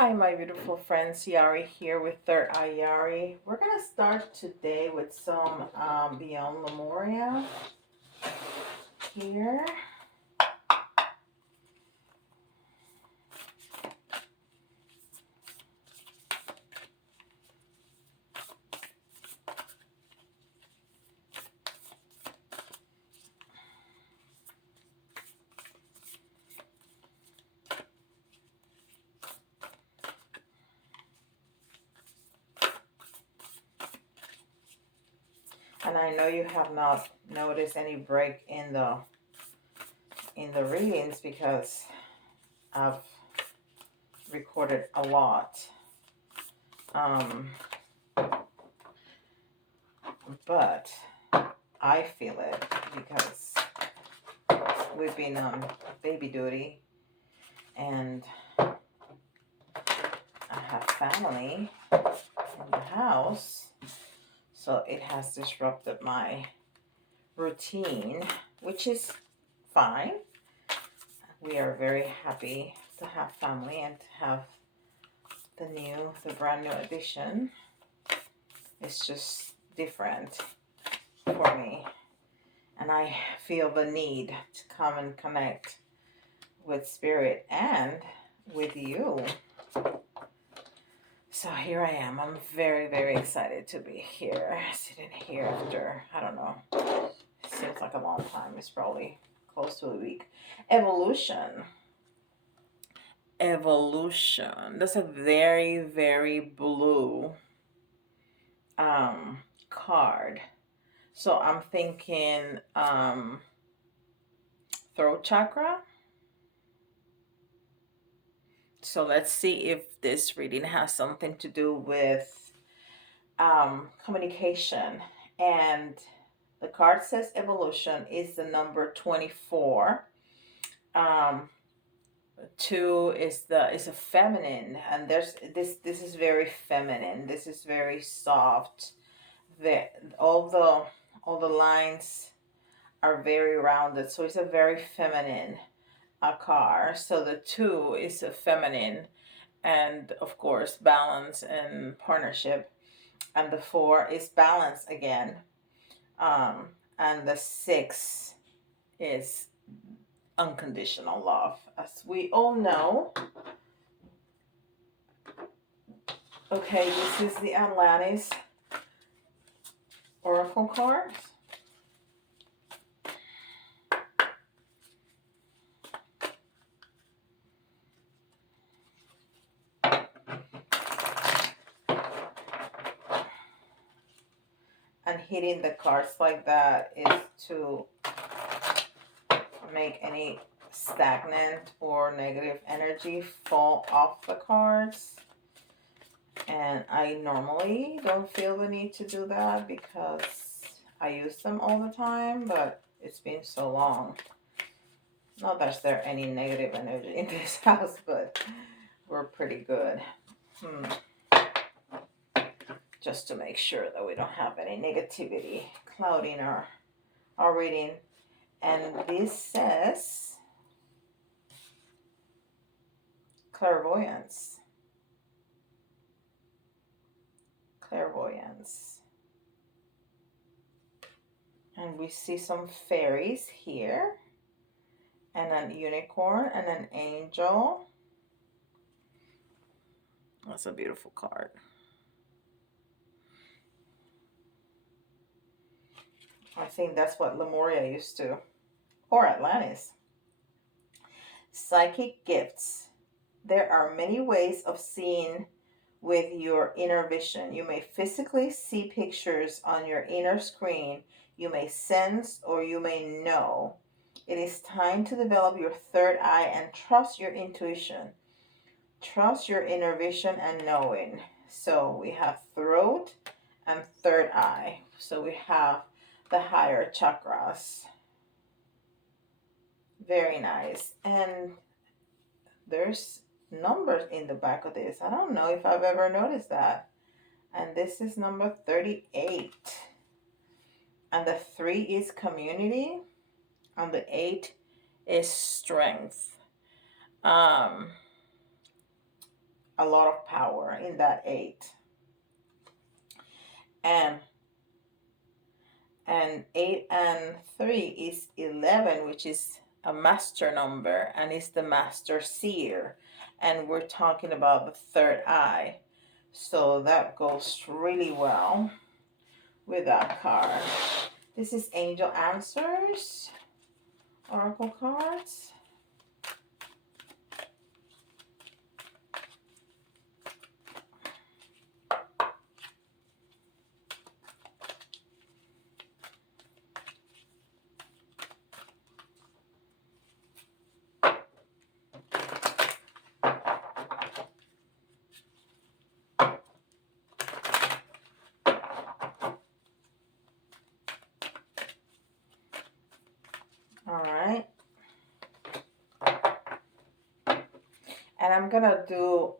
Hi, my beautiful friends. Yari here with Third Eye Yari. We're going to start today with some Beyond Lemuria here. And I know you have not noticed any break in the readings because I've recorded a lot. But I feel it because we've been on baby duty and I have family in the house, so it has disrupted my routine, which is fine. We are very happy to have family and to have the brand new edition. It's just different for me, and I feel the need to come and connect with spirit and with you. So here I am. I'm very, very excited to be here, sitting here after, I don't know, it seems like a long time. It's probably close to a week. Evolution. That's a very, very blue card. So I'm thinking throat chakra. So let's see if this reading has something to do with communication. And the card says evolution is the number 24. 2 is a feminine, and there's this is very feminine. This is very soft. All the lines are very rounded, so it's a very feminine card. So the 2 is a feminine, and of course balance and partnership, and the 4 is balance again, and the 6 is unconditional love, as we all know. Okay, this is the Atlantis Oracle cards. And hitting the cards like that is to make any stagnant or negative energy fall off the cards. And I normally don't feel the need to do that because I use them all the time, but it's been so long. Not that there any negative energy in this house, but we're pretty good. Just to make sure that we don't have any negativity clouding our reading. And this says clairvoyance. And we see some fairies here, and an unicorn and an angel. That's a beautiful card. I think that's what Lemuria used to, or Atlantis. Psychic gifts. There are many ways of seeing with your inner vision. You may physically see pictures on your inner screen. You may sense or you may know. It is time to develop your third eye and trust your intuition. Trust your inner vision and knowing. So we have throat and third eye. So we have the higher chakras. Very nice. And there's numbers in the back of this. I don't know if I've ever noticed that. And this is number 38. And the 3 is community. And the 8 is strength. a lot of power in that 8. And 8 and 3 is 11, which is a master number, and it's the master seer. And we're talking about the third eye. So that goes really well with that card. This is Angel Answers, Oracle cards. All right. And I'm gonna do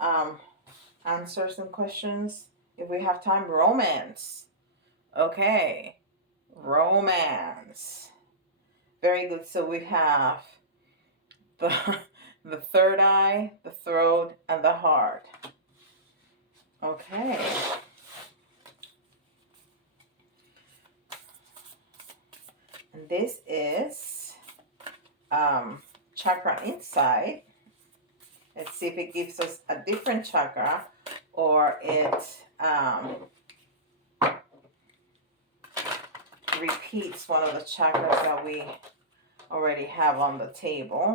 answers and questions if we have time. Romance. Okay. Romance. Very good. So we have the the third eye, the throat, and the heart. Okay. And this is Chakra Insight. Let's see if it gives us a different chakra or it repeats one of the chakras that we already have on the table.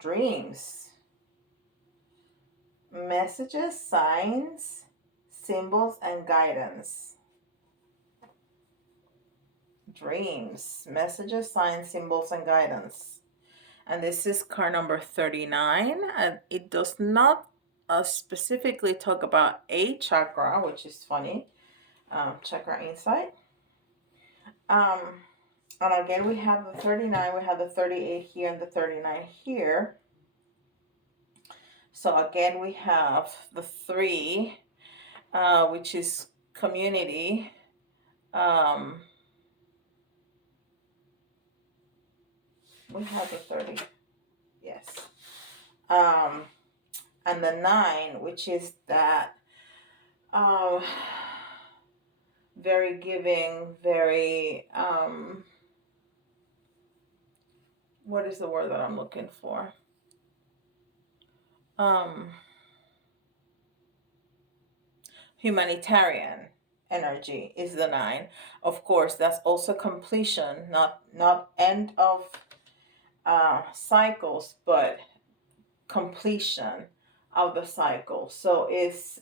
Dreams. Messages, signs, symbols, and guidance. Dreams. Messages, signs, symbols, and guidance. And this is card number 39. And it does not specifically talk about a chakra, which is funny. Chakra Insight. And again, we have the 39, we have the 38 here, and the 39 here. So again, we have the 3, which is community. We have the 30, yes. And the 9, which is that very giving, very what is the word that I'm looking for? Humanitarian energy is the 9. Of course, that's also completion, not end of cycles, but completion of the cycle. So it's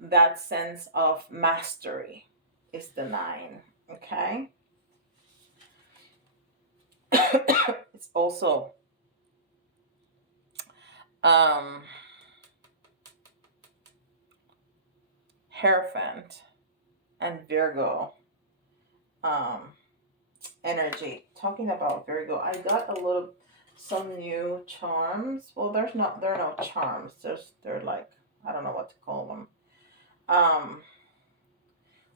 that sense of mastery is the 9. Okay. It's also Hierophant and Virgo energy. Talking about Virgo, I got some new charms. Well, there are no charms. They're like, I don't know what to call them.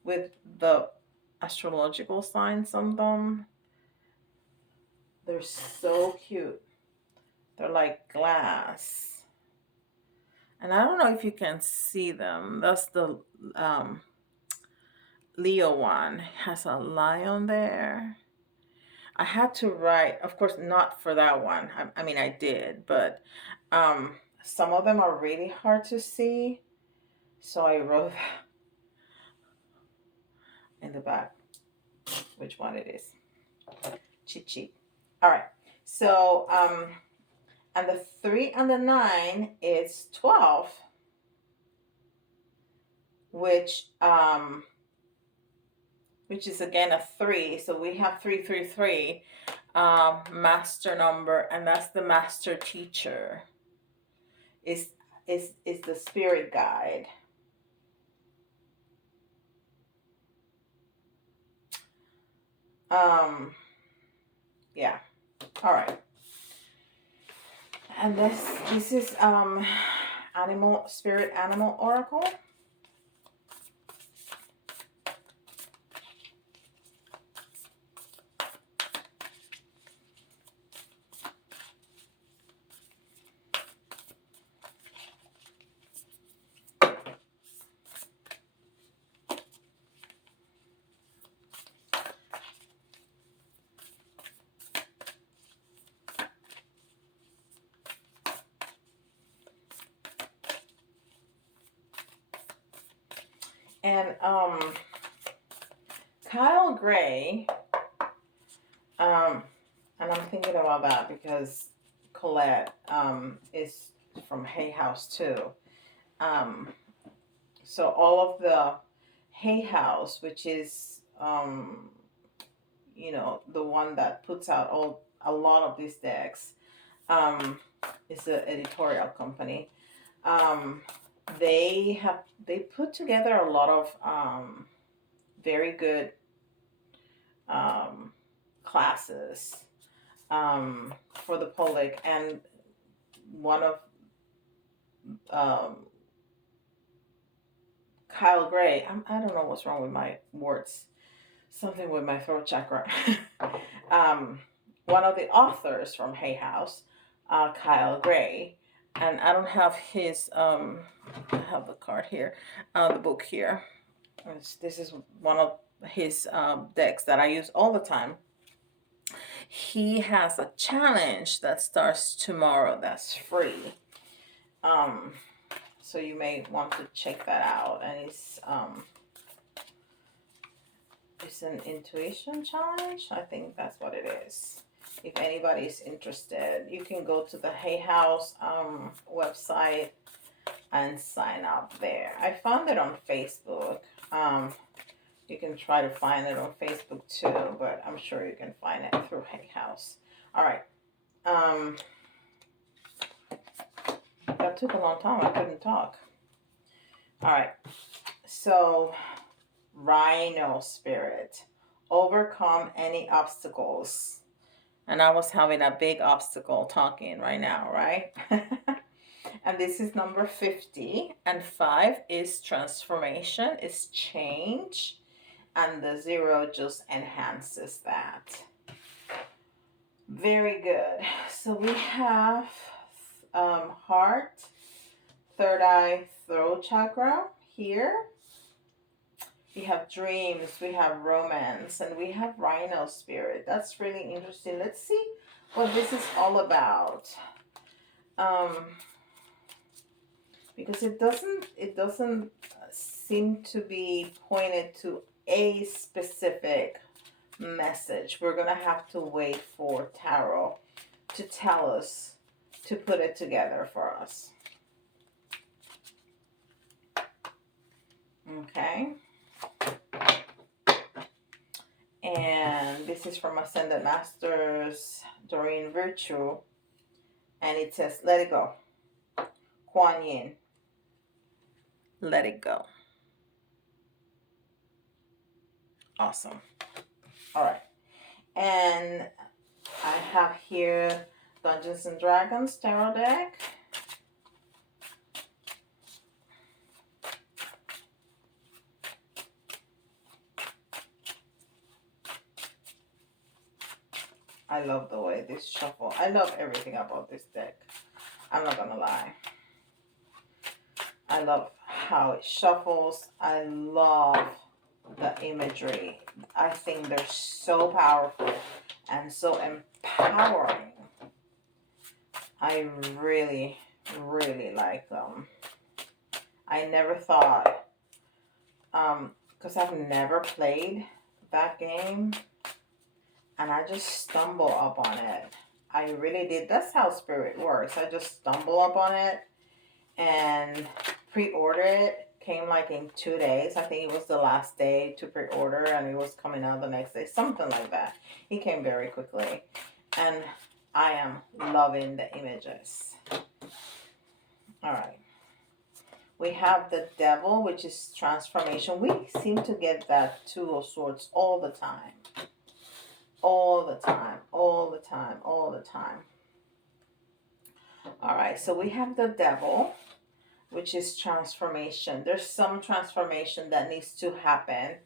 With the astrological signs on them. They're so cute. They're like glass. And I don't know if you can see them. That's the Leo one. It has a lion there. I had to write, of course, not for that one. I mean, I did, but some of them are really hard to see. So I wrote in the back which one it is. Cheat sheet. All right. So, and the 3 and the 9 is 12. which is again a 3. So we have 333 master number, and that's the master teacher. Is the spirit guide. Yeah. All right. And this is spirit animal oracle. And Kyle Gray, and I'm thinking about that because Colette is from Hay House too. So all of the Hay House, which is you know, the one that puts out a lot of these decks, is the editorial company. They put together a lot of very good classes for the public, and one of Kyle Gray, I don't know what's wrong with my words, something with my throat chakra. One of the authors from Hay House, Kyle Gray, and I don't have his I have the card here, the book here. This is one of his decks that I use all the time. He has a challenge that starts tomorrow that's free. So you may want to check that out. And it's an intuition challenge. I think that's what it is. If anybody's interested, you can go to the Hay House website and sign up there. I found it on Facebook. You can try to find it on Facebook too, but I'm sure you can find it through Hay House. All right. That took a long time. I couldn't talk. All right. So, Rhino Spirit. Overcome any obstacles. And I was having a big obstacle talking right now, right? And this is number 50. And 5 is transformation, is change. And the 0 just enhances that. Very good. So we have heart, third eye, throat chakra here. We have dreams, we have romance, and we have Rhino Spirit. That's really interesting. Let's see what this is all about. Because it doesn't seem to be pointed to a specific message. We're gonna have to wait for tarot to tell us, to put it together for us. Okay. And this is from Ascended Masters, Doreen Virtue. And it says, let it go. Kuan Yin. Let it go. Awesome. All right. And I have here Dungeons and Dragons tarot deck. I love the way this shuffle. I love everything about this deck. I'm not gonna lie. I love how it shuffles. I love the imagery. I think they're so powerful and so empowering. I really, really like them. I never thought, because I've never played that game, and I just stumble up on it. I really did. That's how Spirit works. I just stumble up on it and pre-order it, came like in 2 days. I think it was the last day to pre-order and it was coming out the next day, something like that. He came very quickly, and I am loving the images. All right. We have the devil, which is transformation. We seem to get that Two of Swords all the time. All the time, all the time, all the time. All right, so we have the devil, which is transformation. There's some transformation that needs to happen,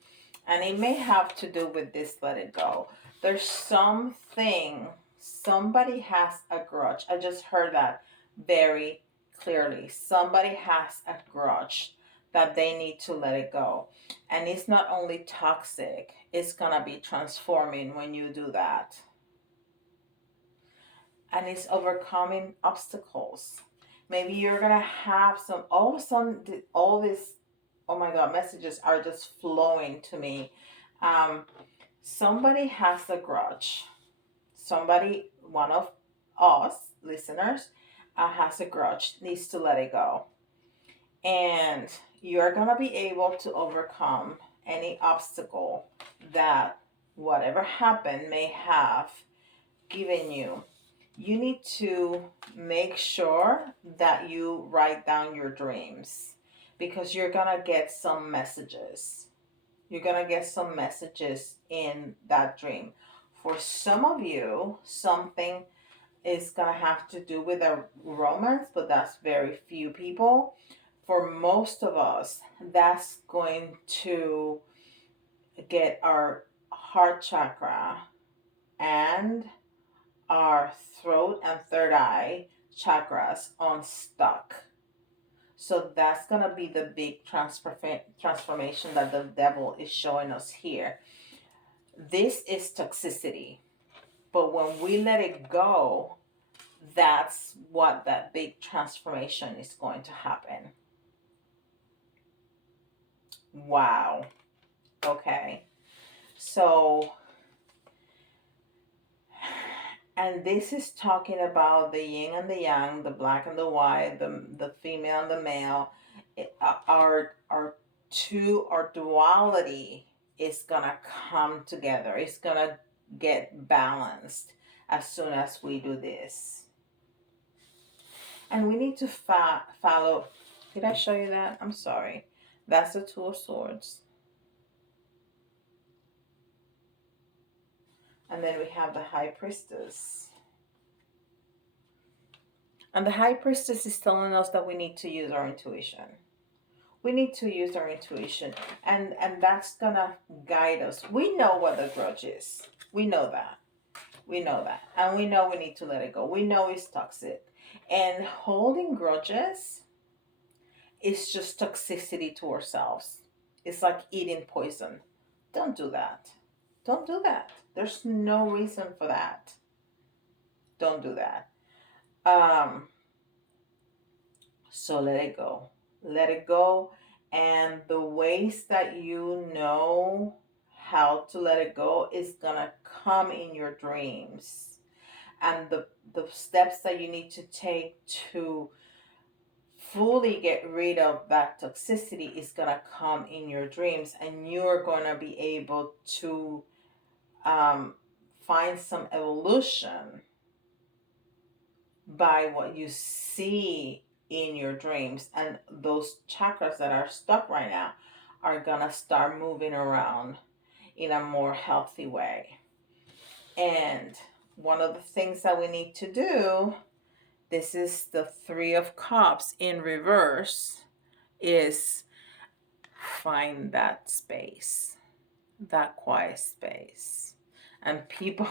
and it may have to do with this let it go. There's something, somebody has a grudge. I just heard that very clearly. Somebody has a grudge that they need to let it go. And it's not only toxic, it's gonna be transforming when you do that. And it's overcoming obstacles. Maybe you're gonna have some, all of a sudden, all this, oh my God, messages are just flowing to me. Somebody has a grudge. Somebody, one of us listeners, has a grudge, needs to let it go. And you're gonna be able to overcome any obstacle that whatever happened may have given you. You need to make sure that you write down your dreams, because you're gonna get some messages. You're gonna get some messages in that dream. For some of you, something is gonna have to do with a romance, but that's very few people. For most of us, that's going to get our heart chakra and our throat and third eye chakras unstuck. So that's going to be the big transformation that the devil is showing us here. This is toxicity. But when we let it go, that's what that big transformation is going to happen. Wow. Okay. So, and this is talking about the yin and the yang, the black and the white, the female and the male. Our duality is gonna come together. It's gonna get balanced as soon as we do this. And we need to follow. Did I show you that? I'm sorry. That's the Two of Swords. And then we have the High Priestess. And the High Priestess is telling us that we need to use our intuition. We need to use our intuition. And that's going to guide us. We know what the grudge is. We know that. We know that. And we know we need to let it go. We know it's toxic. And holding grudges is just toxicity to ourselves. It's like eating poison. Don't do that. Don't do that. There's no reason for that. Don't do that. So let it go. Let it go. And the ways that you know how to let it go is gonna come in your dreams. And the steps that you need to take to fully get rid of that toxicity is gonna come in your dreams, and you're gonna be able to find some evolution by what you see in your dreams. And those chakras that are stuck right now are gonna start moving around in a more healthy way. And one of the things that we need to do, this is the Three of Cups in reverse, is find that space, that quiet space. And people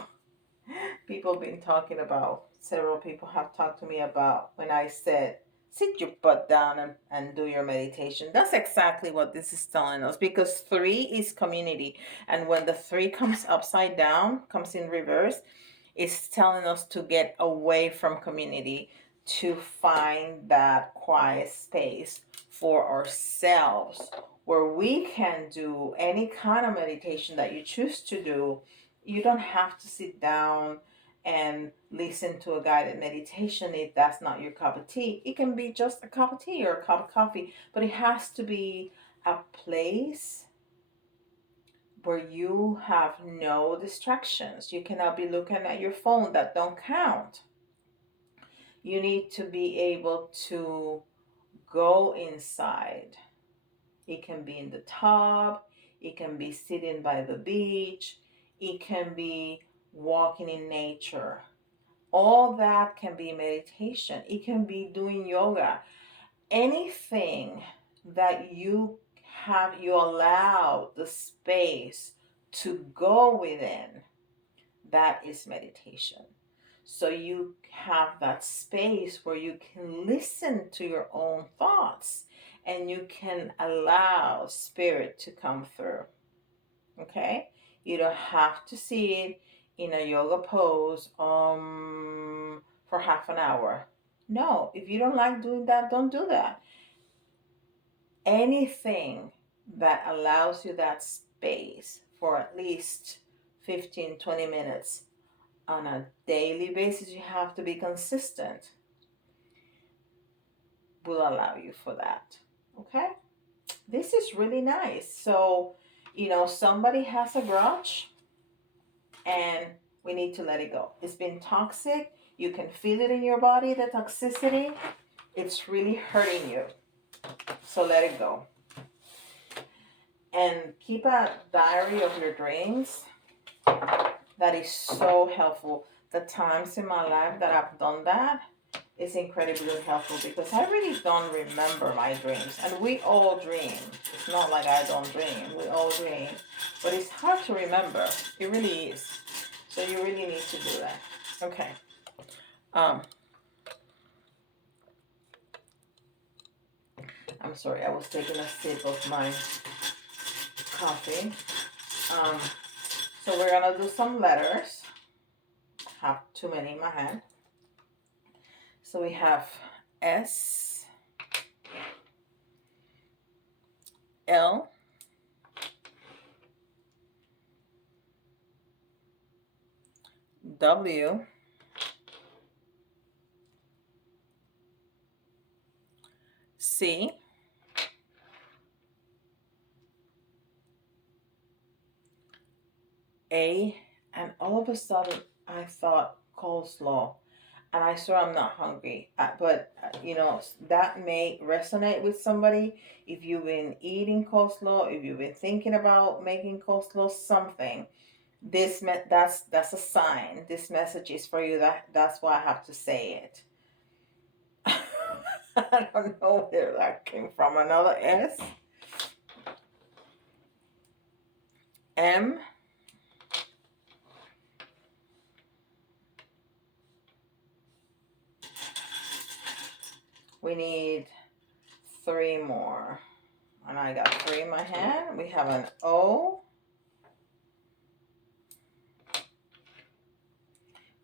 been talking about, several people have talked to me about when I said, sit your butt down and do your meditation. That's exactly what this is telling us, because 3 is community. And when the 3 comes upside down, comes in reverse, it's telling us to get away from community, to find that quiet space for ourselves where we can do any kind of meditation that you choose to do. You don't have to sit down and listen to a guided meditation. If that's not your cup of tea, it can be just a cup of tea or a cup of coffee, but it has to be a place where you have no distractions. You cannot be looking at your phone, that don't count. You need to be able to go inside. It can be in the tub, it can be sitting by the beach, it can be walking in nature. All that can be meditation. It can be doing yoga. Anything that you have, you allow the space to go within, that is meditation. So you have that space where you can listen to your own thoughts and you can allow spirit to come through. Okay? You don't have to see it in a yoga pose for half an hour. No, if you don't like doing that, don't do that. Anything that allows you that space for at least 15, 20 minutes on a daily basis, you have to be consistent, will allow you for that. Okay? This is really nice. So, somebody has a grudge and we need to let it go. It's been toxic. You can feel it in your body, the toxicity. It's really hurting you. So let it go. And keep a diary of your dreams. That is so helpful. The times in my life that I've done that is incredibly helpful because I really don't remember my dreams. And we all dream. It's not like I don't dream. We all dream. But it's hard to remember. It really is. So you really need to do that. Okay. I'm sorry, I was taking a sip of my coffee. So we're gonna do some letters. I have too many in my hand. So we have S, L, W, C, A, and all of a sudden I thought coleslaw. And I swear I'm not hungry. But that may resonate with somebody. If you've been eating coleslaw, if you've been thinking about making coleslaw, something. That's a sign. This message is for you. That's why I have to say it. I don't know where that came from. Another S. M. We need 3 more. And I got 3 in my hand. We have an O.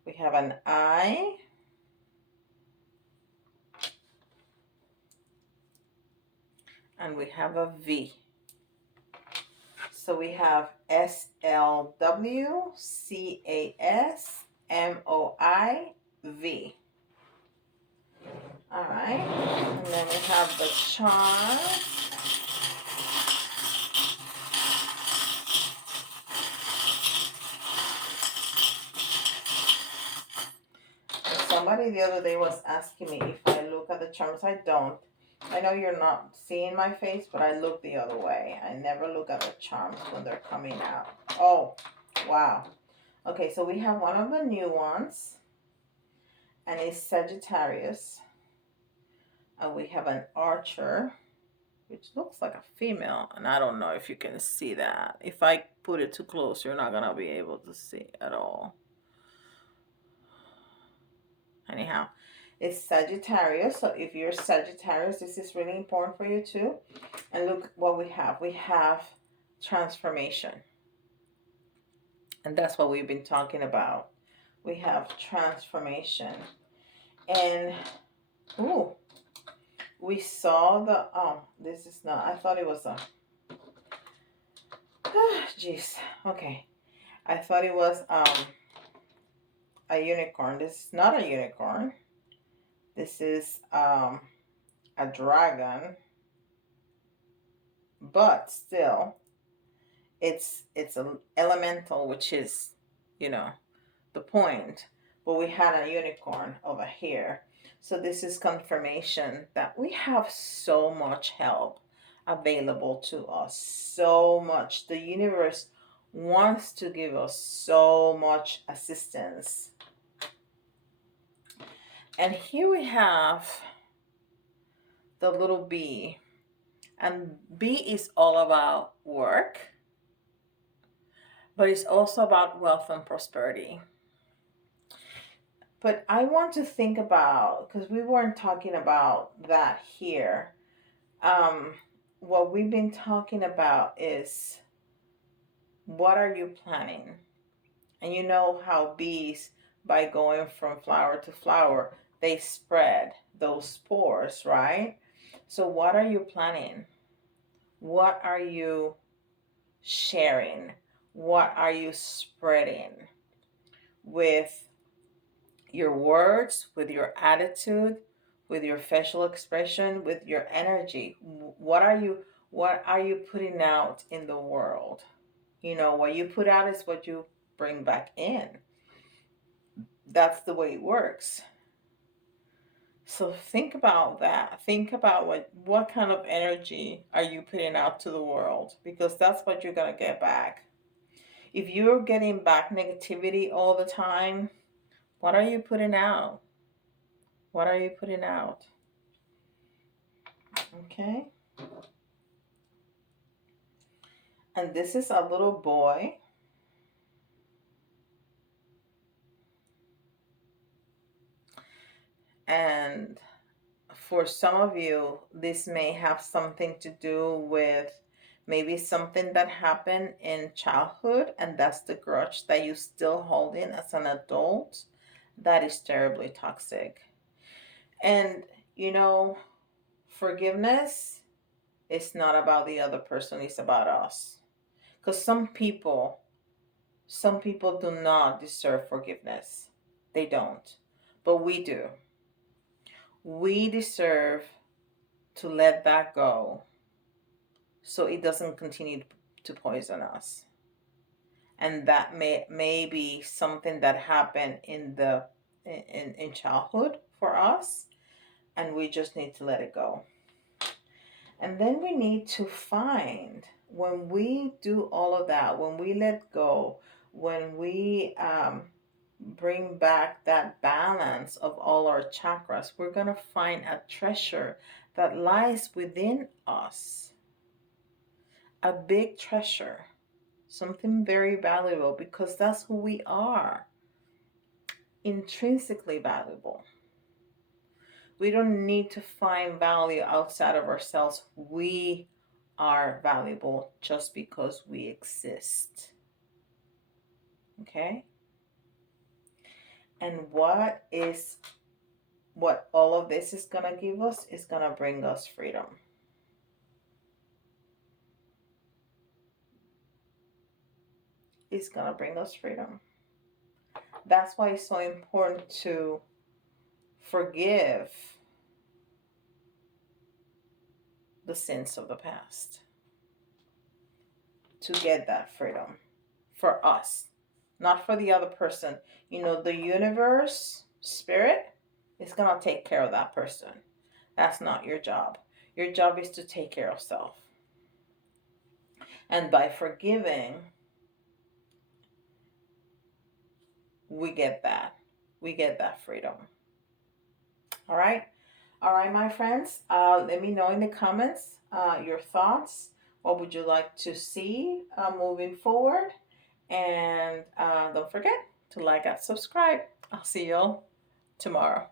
We have an I. And we have a V. So we have SLWCASMOIV. All right. And then we have the charm. Somebody the other day was asking me if I look at the charms. I don't. I know you're not seeing my face, but I look the other way. I never look at the charms when they're coming out. Oh, wow. Okay, so we have one of the new ones. And it's Sagittarius. And we have an Archer, which looks like a female. And I don't know if you can see that. If I put it too close, you're not going to be able to see at all. Anyhow, it's Sagittarius. So if you're Sagittarius, this is really important for you too. And look what we have. We have transformation. And that's what we've been talking about. We have transformation. And, ooh, we saw the, this is not, I thought it was a, jeez, okay. I thought it was a unicorn. This is not a unicorn. This is a dragon, but still, it's an elemental, which is, you know, the point. But we had a unicorn over here. So this is confirmation that we have so much help available to us. So much. The universe wants to give us so much assistance. And here we have the little bee. And bee is all about work, but it's also about wealth and prosperity. But I want to think about, because we weren't talking about that here. What we've been talking about is, what are you planning? And you know how bees, by going from flower to flower, they spread those spores, right? So what are you planning? What are you sharing? What are you spreading with your words, with your attitude, with your facial expression, with your energy? What are you putting out in the world? You know, what you put out is what you bring back in. That's the way it works. So think about that. Think about what kind of energy are you putting out to the world, because that's what you're going to get back. If you're getting back negativity all the time, what are you putting out? What are you putting out? Okay. And this is a little boy. And for some of you, this may have something to do with maybe something that happened in childhood, and that's the grudge that you still holding as an adult. That is terribly toxic. And you know, forgiveness is not about the other person, it's about us. Because some people do not deserve forgiveness. They don't. But we do. We deserve to let that go so it doesn't continue to poison us. And that may be something that happened in childhood for us, and we just need to let it go. And then we need to find, when we do all of that, when we let go, when we bring back that balance of all our chakras, we're going to find a treasure that lies within us. A big treasure. Something very valuable, because that's who we are. Intrinsically valuable. We don't need to find value outside of ourselves. We are valuable just because we exist. Okay? And what all of this is going to give us is going to bring us freedom. It's going to bring us freedom. That's why it's so important to forgive the sins of the past, to get that freedom for us, not for the other person. You know, the universe, spirit, is going to take care of that person. That's not your job. Your job is to take care of self. And by forgiving, we get that. We get that freedom. All right? All right, my friends. Let me know in the comments your thoughts. What would you like to see moving forward? And don't forget to like and subscribe. I'll see you all tomorrow.